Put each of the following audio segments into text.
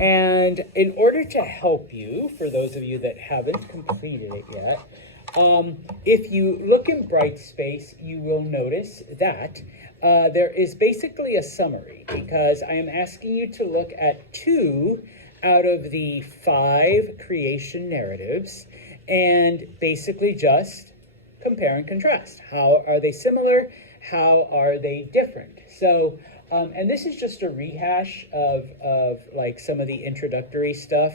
And in order to help you, for those of you that haven't completed it yet, if you look in Brightspace, you will notice that there is basically a summary, because I am asking you to look at 2 out of the 5 creation narratives and basically just compare and contrast. How are they similar? How are they different? So, and this is just a rehash of like some of the introductory stuff.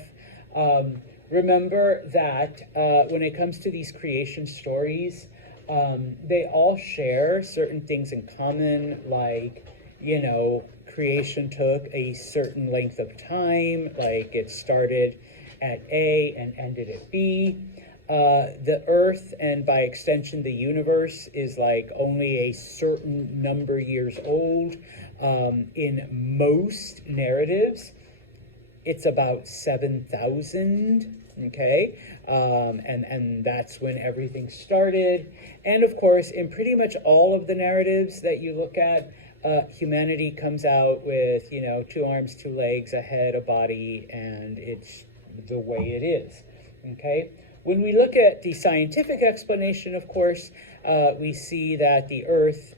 Remember that when it comes to these creation stories, they all share certain things in common, like, you know, creation took a certain length of time, like it started at A and ended at B. The earth, and by extension the universe, is like only a certain number years old. In most narratives, it's about 7,000, okay? And that's when everything started. And of course, in pretty much all of the narratives that you look at, humanity comes out with, you know, 2 arms, 2 legs, a head, a body, and it's the way it is, okay? When we look at the scientific explanation, of course, we see that the Earth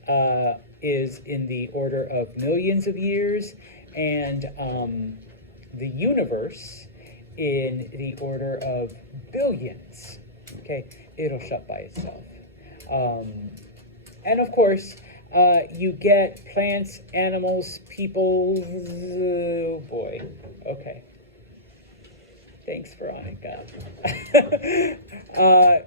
is in the order of millions of years, and the universe in the order of billions. Okay, it'll shut by itself. And of course, you get plants, animals, people. Oh boy. Okay. Thanks, Veronica.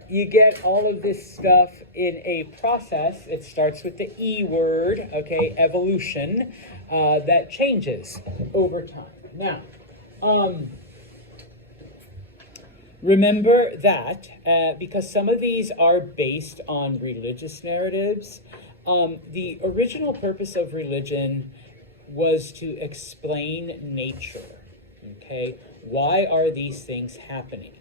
You get all of this stuff in a process. It starts with the E word, okay, evolution, that changes over time. Now, remember that because some of these are based on religious narratives, the original purpose of religion was to explain nature, okay? Why are these things happening?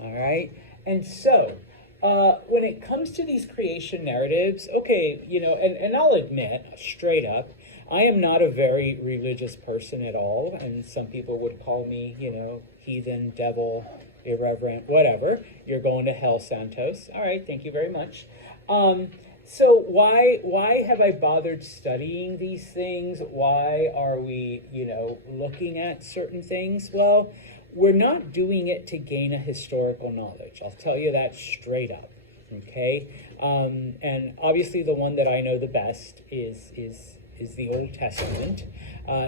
All right. And so when it comes to these creation narratives, okay, you know, and I'll admit straight up, I am not a very religious person at all. And some people would call me, you know, heathen, devil, irreverent, whatever. You're going to hell, Santos. All right. Thank you very much. So why have I bothered studying these things? Why are we, you know, looking at certain things? Well, we're not doing it to gain a historical knowledge. I'll tell you that straight up, okay? And obviously the one that I know the best is the Old Testament.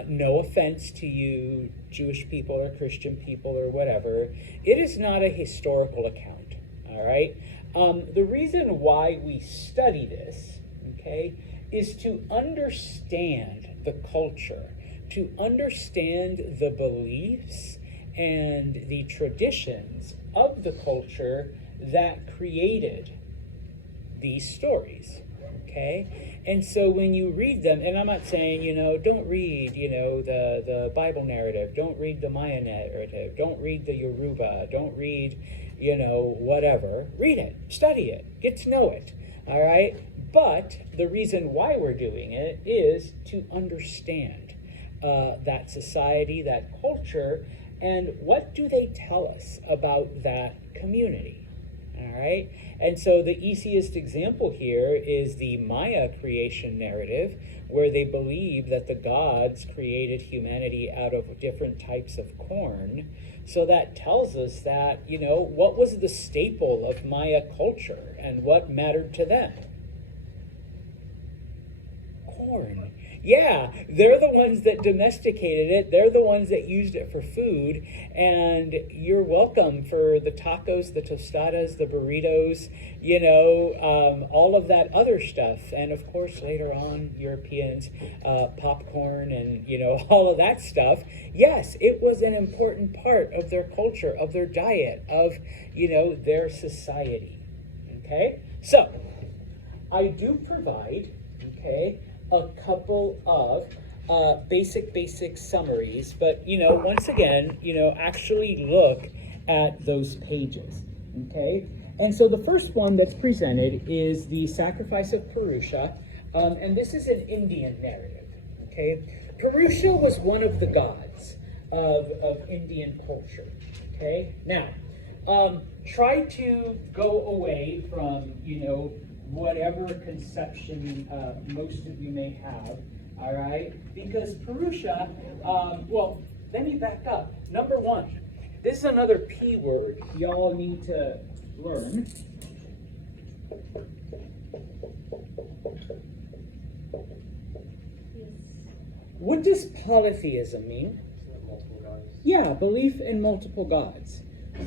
No offense to you Jewish people or Christian people or whatever. It is not a historical account, all right? The reason why we study this, okay, is to understand the culture, to understand the beliefs and the traditions of the culture that created these stories, okay? And so when you read them, and I'm not saying, you know, don't read, you know, the Bible narrative, don't read the Maya narrative, don't read the Yoruba, don't read, you know, whatever. Read it, study it, get to know it, all right? But the reason why we're doing it is to understand that society, that culture, and what do they tell us about that community, all right? And so the easiest example here is the Maya creation narrative, where they believe that the gods created humanity out of different types of corn. So that tells us that, you know, what was the staple of Maya culture and what mattered to them? Corn. Yeah, they're the ones that domesticated it. They're the ones that used it for food. And you're welcome for the tacos, the tostadas, the burritos, you know, all of that other stuff. And of course, later on, Europeans, popcorn and, you know, all of that stuff. Yes, it was an important part of their culture, of their diet, of, you know, their society. Okay? So, I do provide, okay, a couple of basic summaries, but, you know, once again, you know, actually look at those pages, okay? And so the first one that's presented is the sacrifice of Purusha, and this is an Indian narrative, okay? Purusha was one of the gods. of Indian culture. Okay, now try to go away from whatever conception most of you may have. All right, because Purusha. Well, let me back up. Number one, this is another P word y'all need to learn. What does polytheism mean? Multiple gods. Yeah, belief in multiple gods.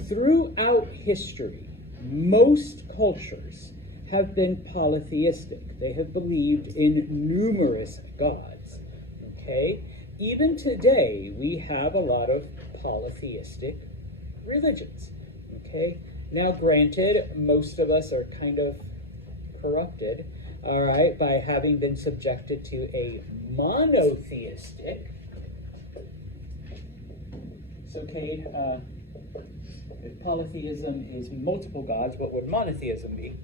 Throughout history, most cultures have been polytheistic. They have believed in numerous gods. Okay? Even today, we have a lot of polytheistic religions. Okay? Now, granted, most of us are kind of corrupted, all right, by having been subjected to a monotheistic. So, Cade, if polytheism is multiple gods, what would monotheism be?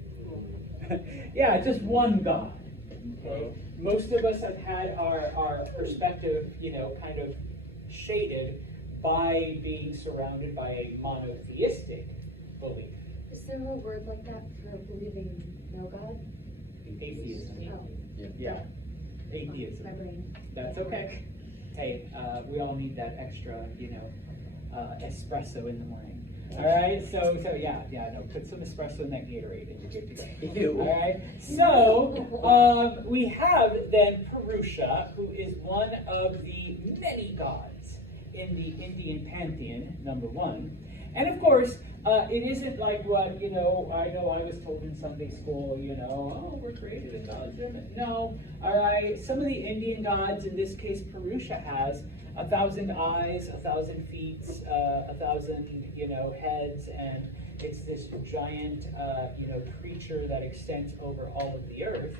Yeah, just one God. Okay? Most of us have had our perspective, kind of shaded by being surrounded by a monotheistic belief. Is there a word like that for believing no God? Atheism. Oh, Yeah. Atheism. my brain. That's okay. Hey, we all need that extra, espresso in the morning. All right, so yeah, no, put some espresso in that Gatorade and you're good to go. All right, so we have then Purusha, who is one of the many gods in the Indian pantheon, number one. And of course, it isn't like what, I know I was told in Sunday school, oh, we're created in God's image. No, all right, some of the Indian gods, in this case Purusha, has 1,000 eyes, 1,000 feet, 1,000, heads, and it's this giant, creature that extends over all of the earth.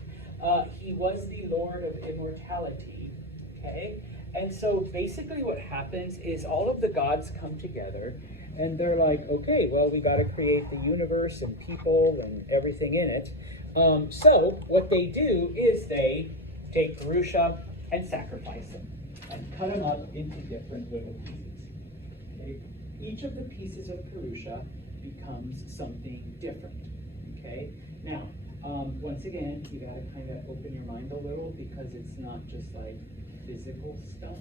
He was the Lord of immortality, okay? And so basically what happens is all of the gods come together, and they're like, okay, well, we got to create the universe and people and everything in it. So what they do is they take Purusha and sacrifice him and cut them up into different little pieces. Okay? Each of the pieces of Purusha becomes something different. Okay? Now, once again, you got to kind of open your mind a little, because it's not just like physical stuff.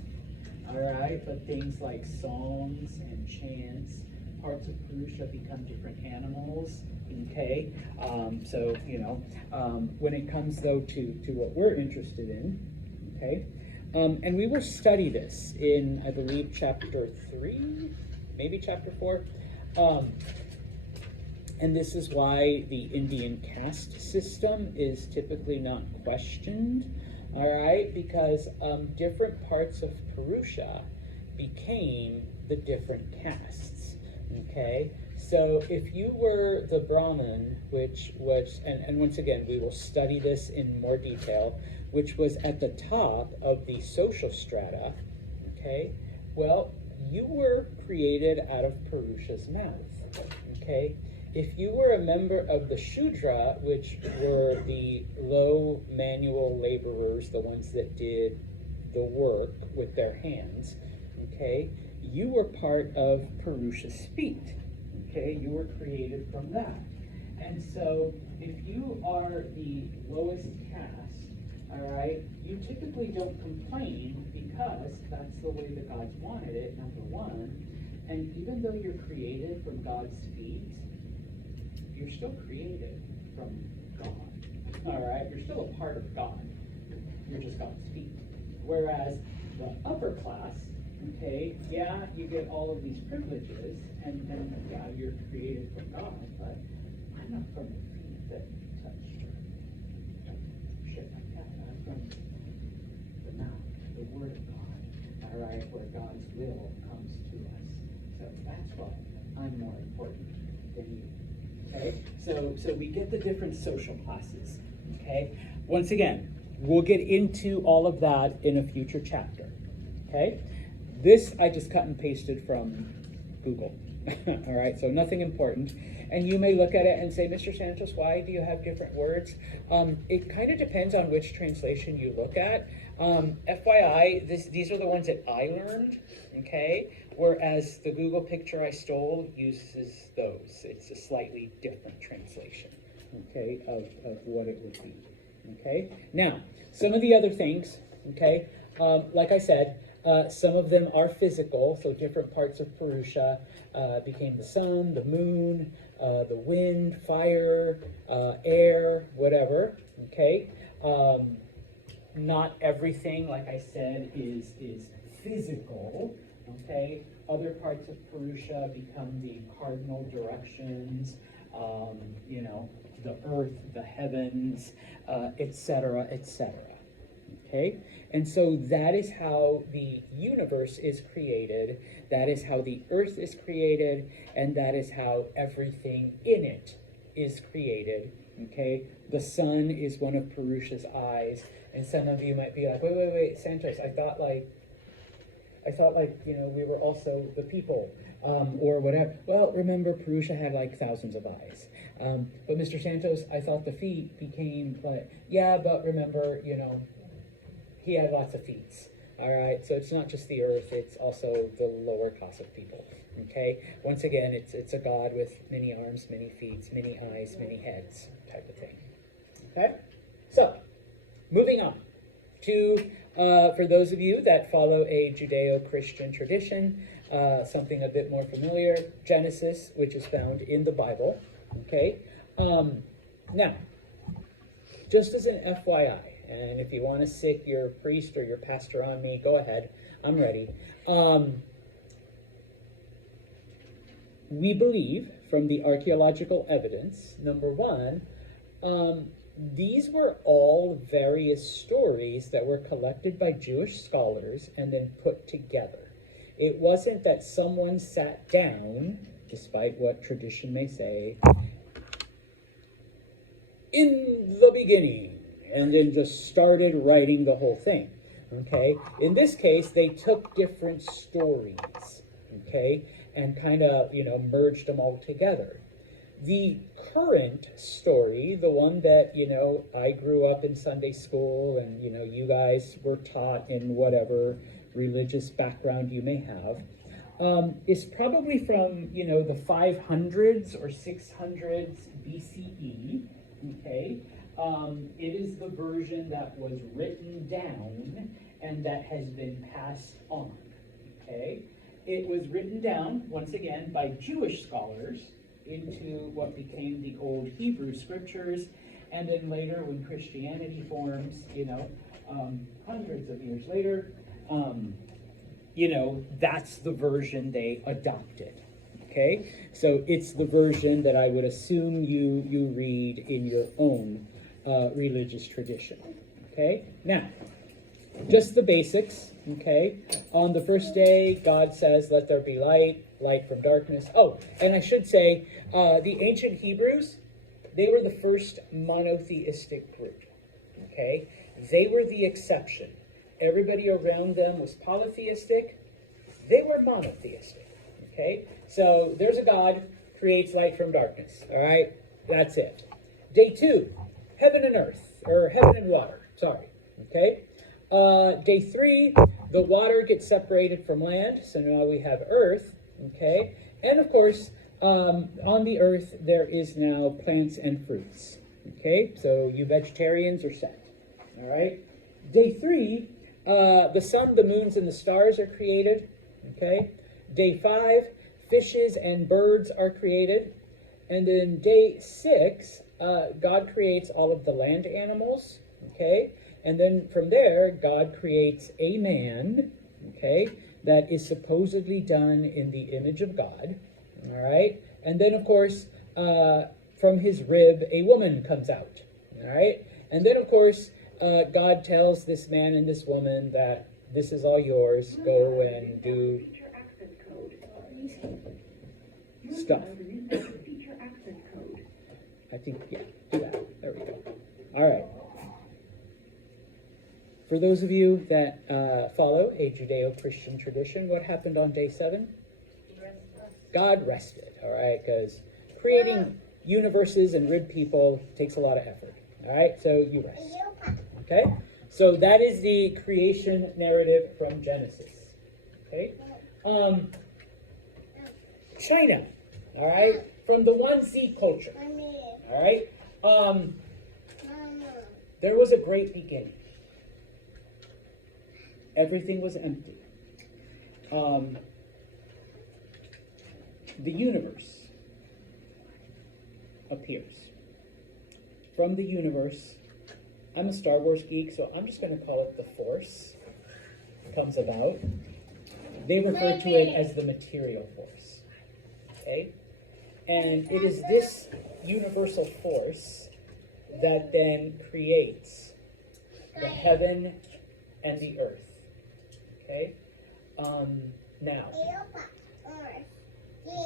All right, but things like songs and chants, parts of Purusha become different animals. Okay, so when it comes though to what we're interested in, okay, and we will study this in, I believe, chapter 3, maybe chapter 4. And this is why the Indian caste system is typically not questioned. All right, because different parts of Purusha became the different castes. Okay, so if you were the Brahmin, which was, and once again, we will study this in more detail, which was at the top of the social strata, okay, well, you were created out of Purusha's mouth, okay? If you were a member of the Shudra, which were the low manual laborers, the ones that did the work with their hands, okay, you were part of Purusha's feet, okay? You were created from that. And so if you are the lowest caste, all right, you typically don't complain, because that's the way the gods wanted it, number one. And even though you're created from God's feet, you're still created from God. All right, you're still a part of God. You're just God's feet. Whereas the upper class, okay, yeah, you get all of these privileges, and yeah, you're created from God, but I'm not from the feet that touch shit like that. I'm from the mouth, the Word of God, all right, where God's will comes to us. So that's why I'm more important than you. Okay, so we get the different social classes. Okay, once again, we'll get into all of that in a future chapter. Okay, this I just cut and pasted from Google. All right, so nothing important. And you may look at it and say, Mr. Santos, why do you have different words? It kind of depends on which translation you look at. FYI, these are the ones that I learned, okay? Whereas the Google picture I stole uses those. It's a slightly different translation, okay, of what it would be, okay? Now, some of the other things, okay, like I said, some of them are physical, so different parts of Purusha became the sun, the moon, the wind, fire, air, whatever, okay? Not everything, like I said, is physical, okay? Other parts of Purusha become the cardinal directions, you know, the earth, the heavens, etc., etc. Okay? And so that is how the universe is created, that is how the earth is created, and that is how everything in it is created. Okay? The sun is one of Purusha's eyes, and some of you might be like, wait, Santos, I thought like, you know, we were also the people, or whatever. Well, remember, Purusha had like thousands of eyes. But Mr. Santos, I thought the feet became like, yeah, but remember, you know, he had lots of feet. All right, so it's not just the earth, it's also the lower class of people. Okay, once again, it's a God with many arms, many feet, many eyes, many heads, type of thing. Okay, so moving on to, for those of you that follow a Judeo-Christian tradition, something a bit more familiar, Genesis, which is found in the Bible. Okay, now, just as an FYI, and if you want to sick your priest or your pastor on me, go ahead. I'm ready. We believe from the archaeological evidence, number one, these were all various stories that were collected by Jewish scholars and then put together. It wasn't that someone sat down, despite what tradition may say, in the beginning, and then just started writing the whole thing, okay? In this case, they took different stories, okay, and kind of, you know, merged them all together. The current story, the one that, you know, I grew up in Sunday school and, you know, you guys were taught in whatever religious background you may have, is probably from, you know, the 500s or 600s BCE, okay? It is the version that was written down and that has been passed on, okay? It was written down, once again, by Jewish scholars into what became the Old Hebrew Scriptures, and then later when Christianity forms, you know, hundreds of years later, you know, that's the version they adopted. Okay, so it's the version that I would assume you read in your own religious tradition. Okay, now, just the basics. Okay, on the first day, God says, let there be light, light from darkness. Oh, and I should say, the ancient Hebrews, they were the first monotheistic group. Okay, they were the exception. Everybody around them was polytheistic. They were monotheistic. Okay, so there's a God, creates light from darkness. All right, that's it. Day 2, heaven and earth, or heaven and water, sorry. Okay, day 3, the water gets separated from land, so now we have earth. Okay, and of course, on the earth there is now plants and fruits. Okay, so you vegetarians are set. All right, day 3, the sun, the moons, and the stars are created. Okay. Day 5, fishes and birds are created. And then day 6, God creates all of the land animals, okay? And then from there, God creates a man, okay, that is supposedly done in the image of God, all right? And then, of course, from his rib, a woman comes out, all right? And then, of course, God tells this man and this woman that this is all yours, go and do stuff. I think, yeah, do that. There we go. All right. For those of you that follow a Judeo-Christian tradition, what happened on day 7? God rested, all right? Because creating universes and rid people takes a lot of effort, all right? So you rest, okay? So that is the creation narrative from Genesis, okay? China, all right? From the 1Z culture, all right? There was a great beginning. Everything was empty. The universe appears. From the universe, I'm a Star Wars geek, so I'm just going to call it the Force comes about. They refer to it as the material force. Okay? And it is this universal force that then creates the heaven and the earth. Okay? Now,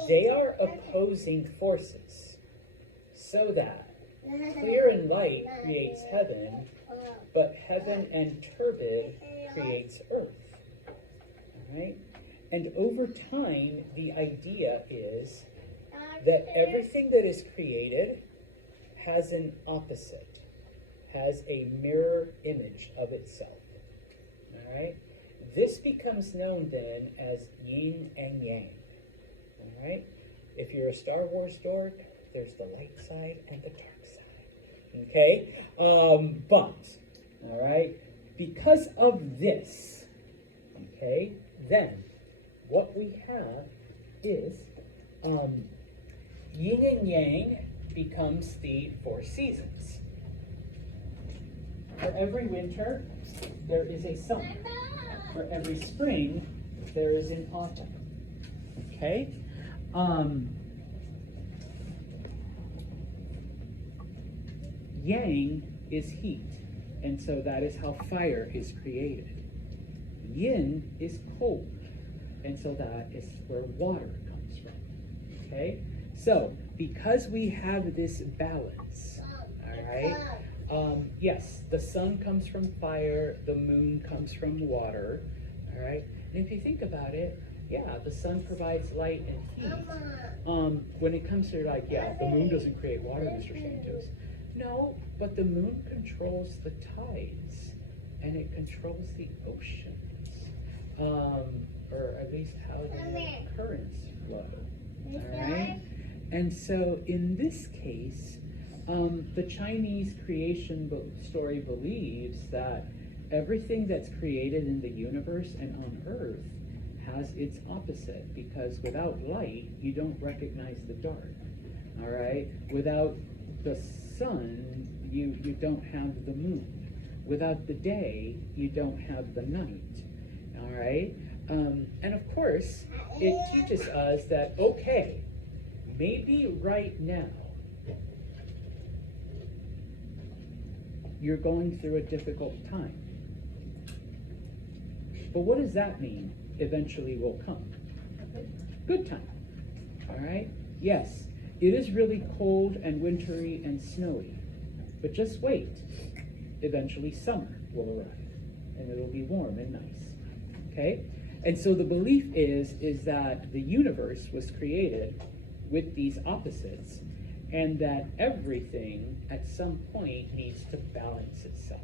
they are opposing forces so that clear and light creates heaven, but heaven and turbid creates earth. All right? And over time, the idea is that everything that is created has an opposite, has a mirror image of itself. All right? This becomes known then as yin and yang. All right? If you're a Star Wars dork, there's the light side and the dark side. Okay? But, all right, because of this, okay, then what we have is yin and yang becomes the 4 seasons. For every winter, there is a summer. For every spring, there is an autumn. Okay? Yang is heat, and so that is how fire is created. Yin is cold, and so that is where water comes from. Okay? So, because we have this balance, all right? Yes, the sun comes from fire, the moon comes from water, all right? And if you think about it, yeah, the sun provides light and heat. When it comes to like, yeah, the moon doesn't create water, Mr. Santos. No, but the moon controls the tides, and it controls the oceans, or at least how the currents flow, all right? And so in this case, the Chinese creation story believes that everything that's created in the universe and on Earth has its opposite, because without light, you don't recognize the dark, all right? Without the sun, you don't have the moon. Without the day, you don't have the night, all right? And of course, it teaches us that, okay, maybe right now, you're going through a difficult time. But what does that mean? Eventually will come. Good time. All right? Yes, it is really cold and wintry and snowy. But just wait. Eventually summer will arrive. And it'll be warm and nice. Okay? And so the belief is that the universe was created with these opposites, and that everything at some point needs to balance itself.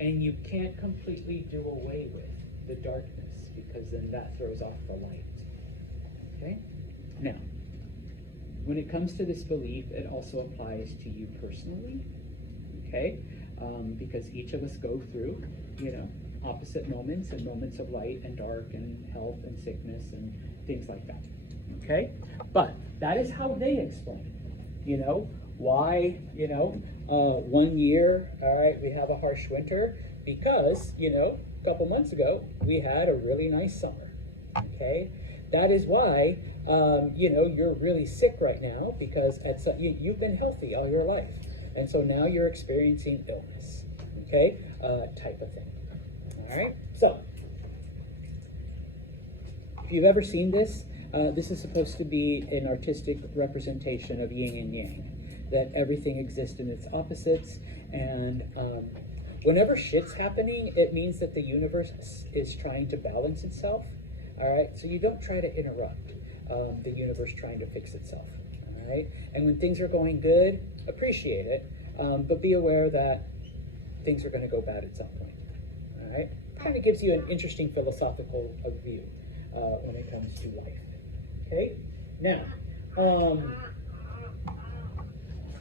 And you can't completely do away with the darkness, because then that throws off the light. Okay? Now, when it comes to this belief, it also applies to you personally. Okay? Because each of us go through, opposite moments, and moments of light and dark and health and sickness and things like that. Okay? But that is how they explain it. Why, 1 year, all right, we have a harsh winter, because, a couple months ago, we had a really nice summer. Okay? That is why, you're really sick right now, because you've been healthy all your life. And so now you're experiencing illness. Okay? Type of thing. All right? So, if you've ever seen this, this is supposed to be an artistic representation of yin and yang, that everything exists in its opposites, and whenever shit's happening, it means that the universe is trying to balance itself, all right? So you don't try to interrupt. the universe trying to fix itself. All right? And when things are going good, appreciate it, but be aware that things are going to go bad at some point. All right? Kind of gives you an interesting philosophical view when it comes to life. Okay? Now,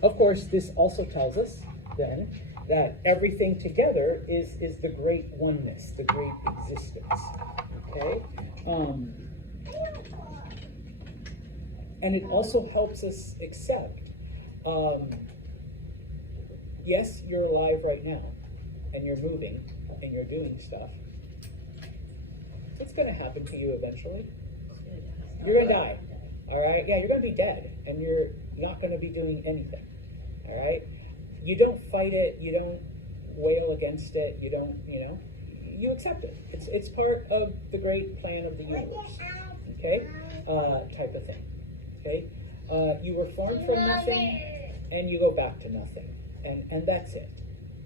of course, this also tells us then that everything together is the great oneness, the great existence. Okay? And it also helps us accept, yes, you're alive right now, and you're moving, and you're doing stuff. It's going to happen to you eventually. You're going to die. All right? Yeah, you're going to be dead, and you're not going to be doing anything. All right? You don't fight it. You don't wail against it. You don't, you accept it. It's part of the great plan of the universe. Okay? Type of thing. Okay? You were formed from nothing, and you go back to nothing. And that's it.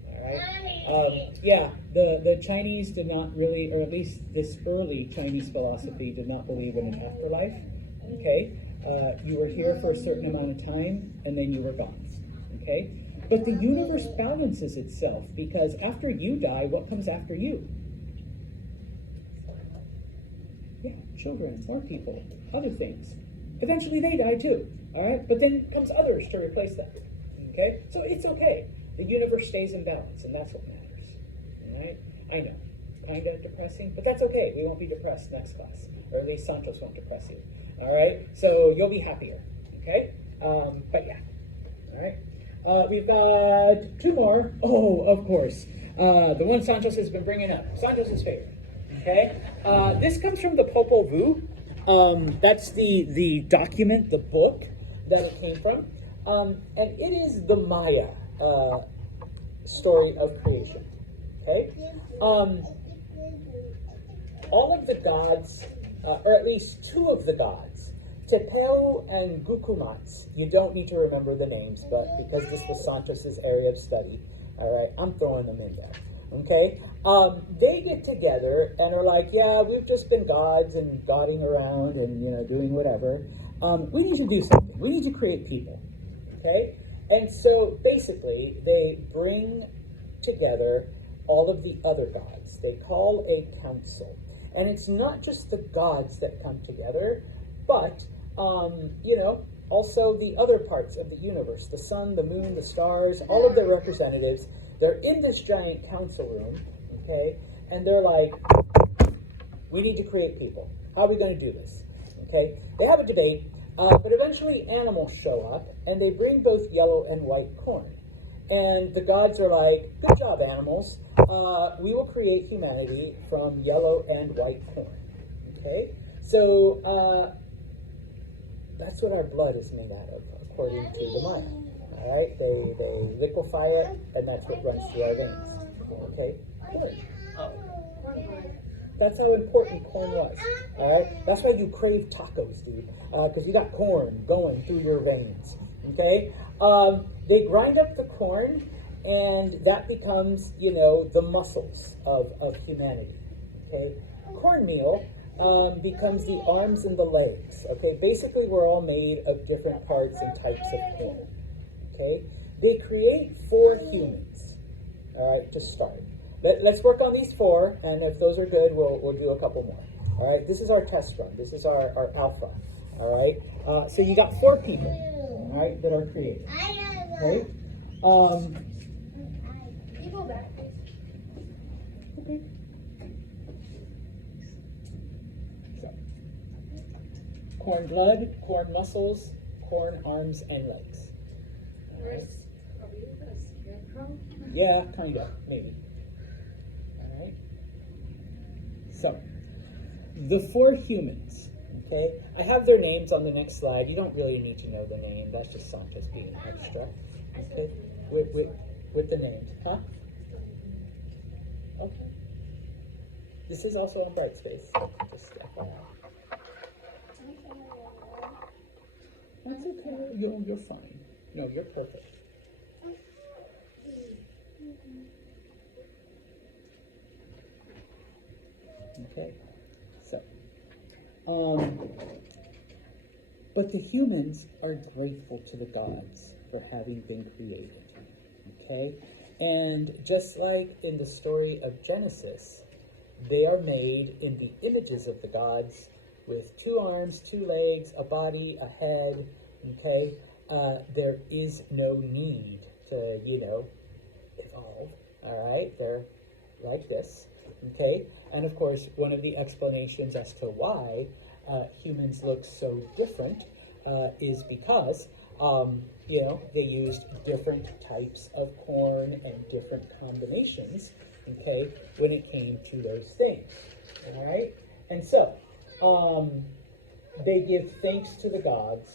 All right? Yeah, the Chinese did not really, or at least this early Chinese philosophy did not believe in an afterlife. Okay? You were here for a certain amount of time, and then you were gone. Okay? But the universe balances itself, because after you die, what comes after you? Yeah, children, more people, other things. Eventually they die too, all right? But then comes others to replace them, okay? So it's okay. The universe stays in balance, and that's what matters, all right? I know, kind of depressing, but that's okay. We won't be depressed next class, or at least Santos won't depress you, all right? So you'll be happier, okay? But yeah, all right? We've got two more. Oh, of course. The one Santos has been bringing up. Santos' favorite. Okay? This comes from the Popol Vuh. That's the document, the book that it came from. And it is the Maya story of creation. Okay? All of the gods, or at least two of the gods, Tepeu and Gukumats. You don't need to remember the names, but because this was Santos's area of study, all right, I'm throwing them in there. Okay? They get together and are like, yeah, we've just been gods and godding around and, doing whatever. We need to do something. We need to create people. Okay? And so basically, they bring together all of the other gods. They call a council. And it's not just the gods that come together, but also the other parts of the universe, the sun, the moon, the stars, all of their representatives, they're in this giant council room, okay, and they're like, we need to create people. How are we going to do this? Okay, they have a debate, but eventually animals show up, and they bring both yellow and white corn. And the gods are like, good job, animals. We will create humanity from yellow and white corn. Okay, so that's what our blood is made out of, according to the Maya. All right, they liquefy it, and that's what runs through our veins. Okay, good. That's how important corn was. All right, that's why you crave tacos, dude, because you got corn going through your veins. Okay, they grind up the corn, and that becomes, the muscles of humanity. Okay, cornmeal becomes the arms and the legs. Okay, basically we're all made of different parts and types of corn. Okay, they create 4 humans. All right, to start. Let's work on these 4, and if those are good, we'll do a couple more. All right, this is our test run. This is our alpha. All right, so you got 4 people. All right, that are created. Okay. You go back. Okay. Corn blood, corn muscles, corn arms and legs. All right. Yeah, kind of, maybe. All right. So, the 4 humans. Okay, I have their names on the next slide. You don't really need to know the name. That's just Santos being extra. Okay, with the names, huh? Okay. This is also on Brightspace. Just FYI. That's okay. You're fine. No, you're perfect. Okay. So, But the humans are grateful to the gods for having been created. Okay? And just like in the story of Genesis, they are made in the images of the gods with 2 arms, 2 legs, a body, a head. Okay? There is no need to, evolve. All right? They're like this. Okay? And of course, one of the explanations as to why humans look so different is because, they used different types of corn and different combinations, okay, when it came to those things. All right? And so, they give thanks to the gods.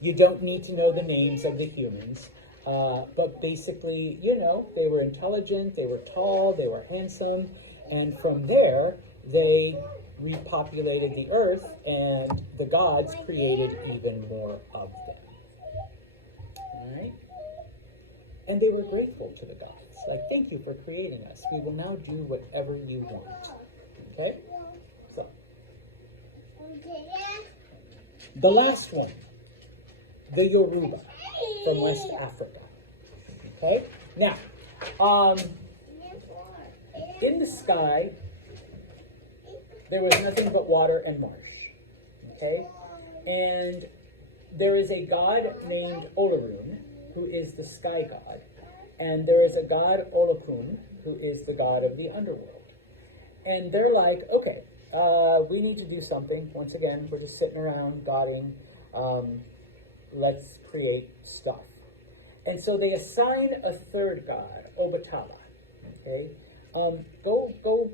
You don't need to know the names of the humans. But basically, they were intelligent, they were tall, they were handsome, and from there, they repopulated the earth, and the gods created even more of them. All right? And they were grateful to the gods. Like, thank you for creating us. We will now do whatever you want. Okay? So, the last one, the Yoruba from West Africa. Okay? Now, in the sky, there was nothing but water and marsh. Okay? And there is a god named Olorun, who is the sky god. And there is a god, Olokun, who is the god of the underworld. And they're like, okay, we need to do something. Once again, we're just sitting around dotting. Let's create stuff. And so they assign a third god, Obatala. Okay? Go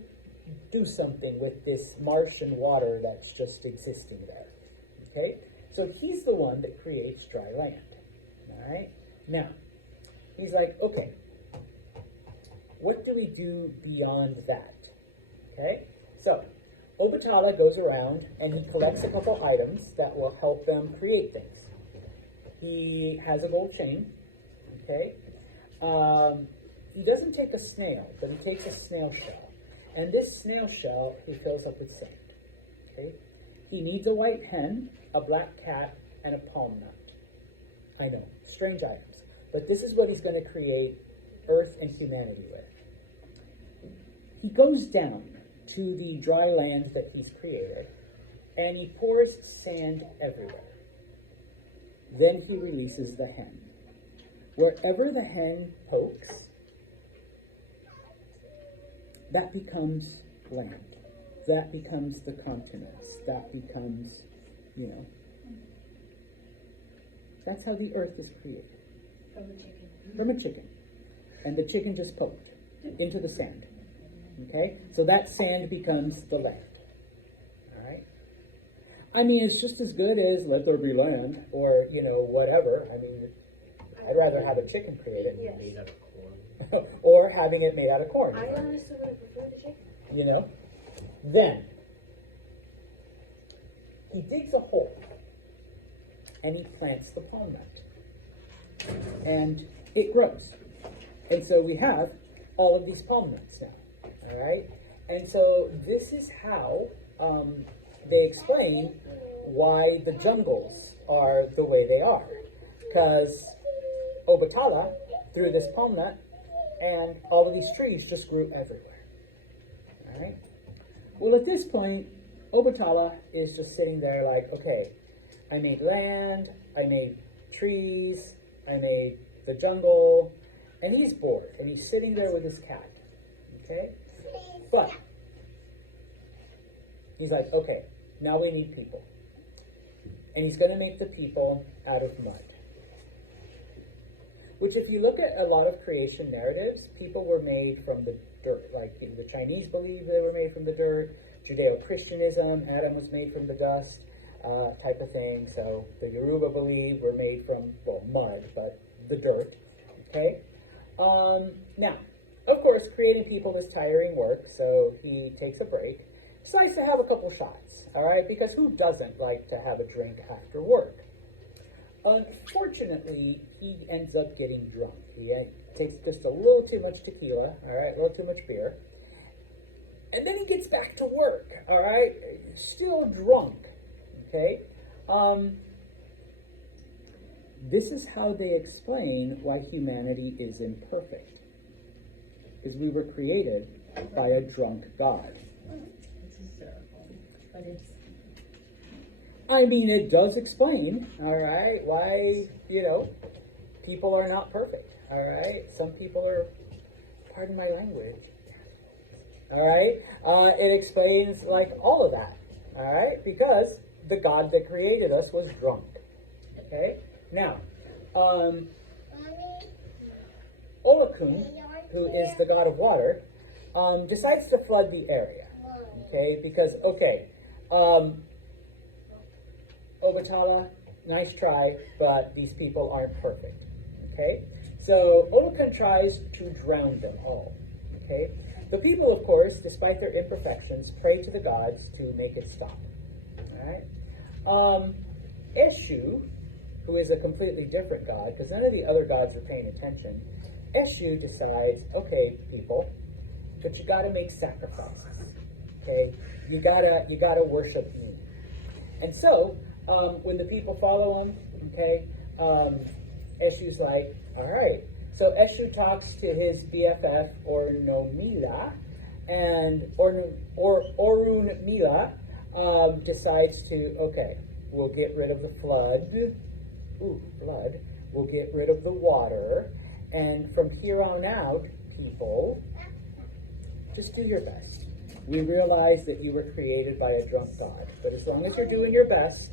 do something with this marsh and water that's just existing there. Okay? So he's the one that creates dry land. All right? Now, he's like, okay, what do we do beyond that? Okay? So, Obatala goes around and he collects a couple items that will help them create things. He has a gold chain. Okay? He doesn't take a snail, but he takes a snail shell. And this snail shell he fills up with sand. Okay? He needs a white hen, a black cat, and a palm nut. I know, strange items. But this is what he's going to create Earth and humanity with. He goes down to the dry land that he's created, and he pours sand everywhere. Then he releases the hen. Wherever the hen pokes, that becomes land. That becomes the continents. That becomes, that's how the earth is created. From a chicken. From a chicken. And the chicken just poked into the sand. Okay? So that sand becomes the land. All right? I mean, it's just as good as let there be land or, whatever. I mean, I'd rather have a chicken created. Yes. Made out of corn. Or having it made out of corn. I honestly would have preferred the chicken. Then he digs a hole and he plants the palm nut. And it grows. And so we have all of these palm nuts now. All right? And so this is how they explain why the jungles are the way they are. Because Obatala threw this palm nut and all of these trees just grew everywhere. All right? Well, at this point, Obatala is just sitting there like, okay, I made land, I made trees, I made the jungle, and he's bored, and he's sitting there with his cat, okay? But he's like, okay, now we need people. And he's going to make the people out of mud. Which, if you look at a lot of creation narratives, people were made from the dirt. Like the Chinese believe they were made from the dirt. Judeo-Christianism, Adam was made from the dust, type of thing. So the Yoruba believe we're made from, mud, but the dirt. Okay? Now, of course, creating people is tiring work, so he takes a break. Decides to have a couple shots, all right? Because who doesn't like to have a drink after work? Unfortunately, he ends up getting drunk. He takes just a little too much tequila, all right, a little too much beer. And then he gets back to work, all right, still drunk, okay? This is how they explain why humanity is imperfect. Because we were created by a drunk God. It's hysterical, but it's. I mean, it does explain, all right, why, people are not perfect, all right? Some people are, pardon my language, all right? It explains, like, all of that, all right? Because the God that created us was drunk, okay? Now, Olokun, who is the god of water, decides to flood the area, okay? Because, Obatala, nice try, but these people aren't perfect, okay? So Olokun tries to drown them all, okay? The people, of course, despite their imperfections, pray to the gods to make it stop, all right? Eshu, who is a completely different god, because none of the other gods are paying attention, Eshu decides, okay, people, but you gotta make sacrifices, okay? You gotta worship me. And so, when the people follow him, okay, Eshu's like, all right. So Eshu talks to his BFF, Orunmila, and Orunmila decides to, okay, we'll get rid of the flood. Blood. We'll get rid of the water. And from here on out, people, just do your best. We realize that you were created by a drunk God. But as long as you're doing your best,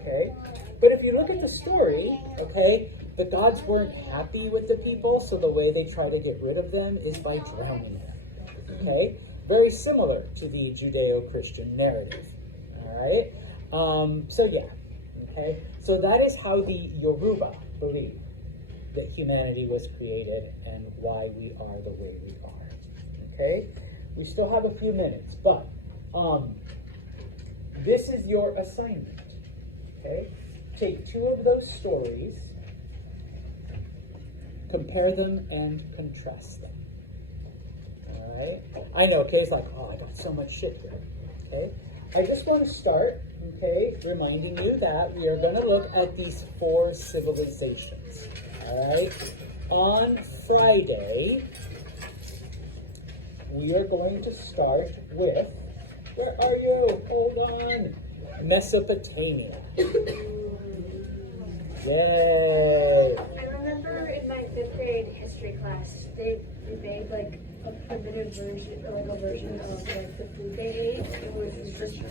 okay? But if you look at the story, okay, the gods weren't happy with the people, so the way they try to get rid of them is by drowning them, okay? Very similar to the Judeo-Christian narrative, all right? So yeah, okay? So that is how the Yoruba believe that humanity was created and why we are the way we are, okay? We still have a few minutes, but this is your assignment, okay? Take two of those stories, compare them and contrast them, all right? I know, Kay's like, oh, I got so much shit here, okay? I just want to start, okay, reminding you that we are going to look at these 4 civilizations, all right? On Friday, we are going to start with, where are you? Hold on. Mesopotamia. Yay. I remember in my 5th grade history class, they made like a primitive version, or like a version of like the food they ate. It was just